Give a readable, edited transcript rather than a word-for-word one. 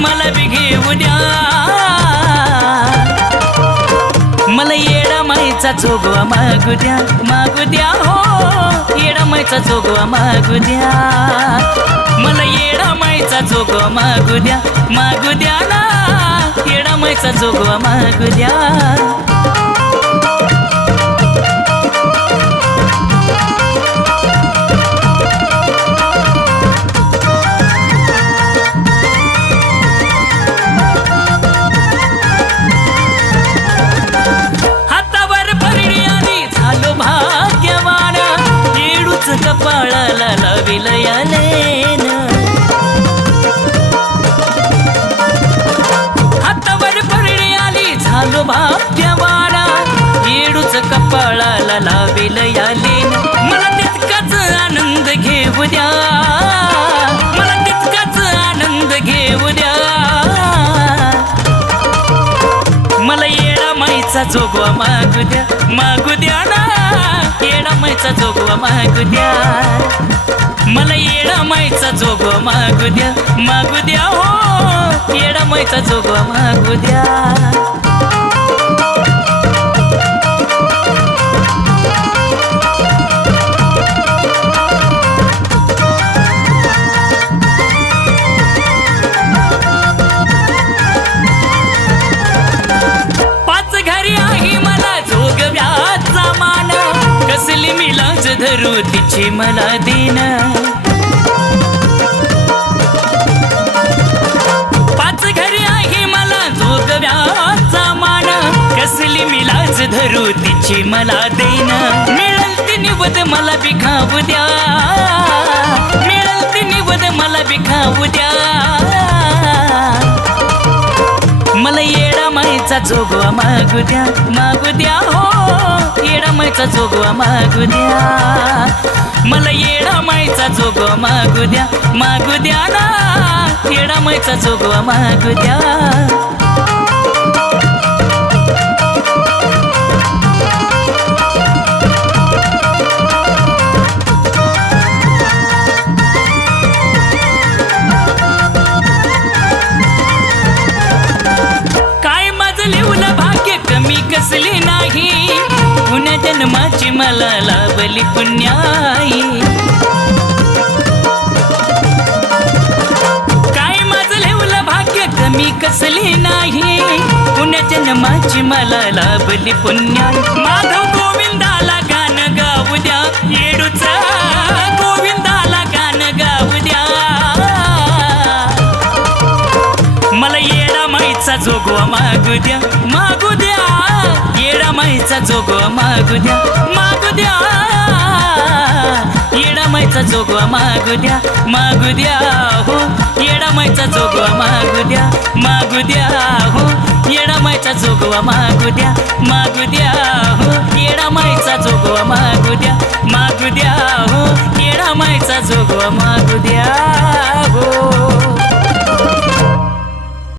मला बी घेऊ द्या. मला येडा माईचा जोगवा मागू द्या, मागू द्या हो. येडा माईचा जोगवा मागू द्या. मला येडा माईचा जोगवा मागू द्या, मागू द्या ना. येडा माईचा जोगवा मागू द्या. कपाळाला लाविल यालेन, हातावर परडी आली झालो भाग्यवाना. येडूच कपाळाला लाविल यालेन. मला तितकाच आनंद घेऊ द्या, मला तितकाच आनंद घेऊ द्या. मला येडा माईचा जोगवा मागू द्या, मागू द्या ना. येडा माईचा जोगवा मागू द्या. मला येडा माईचा जोगवा मागू द्या, मागू द्या हो. येडा माईचा जोगवा मागू द्या. कसली मी लाज धरू तिची मला देन. पाच घरी आहे मला जोगव्याचा मान. कसली मी लाज धरू तिची मला देन. मिळल ती निवद मला बी खाऊ द्या, मिळल ती निवद मला बी खाऊ द्या. मला येडा माईचा जोगवा मागू द्या, मागू द्या हो. येडा माईचा जोगवा मागू द्या. मला येडा माईचा जोगवा मागू द्या, मागू द्या ना. येडा माईचा जोगवा मागू द्या. कसली नाही पुण्या जन्माची मला लाभली पुण्याई. काय माझं लेवलं भाग्य कमी कसली नाही पुण्या जन्माची मला लाभली पुण्याई. माधव गोविंदाला गाण गाऊ द्या, येडूचा गोविंदाला गाण गाऊ द्या. मला येडा माईचा जोगवा मागू द्या, मागू द्या. येडा माईचा जोगवा मागू द्या, मागू द्या. येडा माईचा जोगवा मागू द्या, मागू द्या हो. येडा माईचा जोगवा मागू द्या, मागू द्या हो. येडा माईचा जोगवा मागू द्या, मागू द्या हो. येडा माईचा जोगवा मागू द्या, मागू द्या हो. येडा माईचा जोगवा मागू द्या.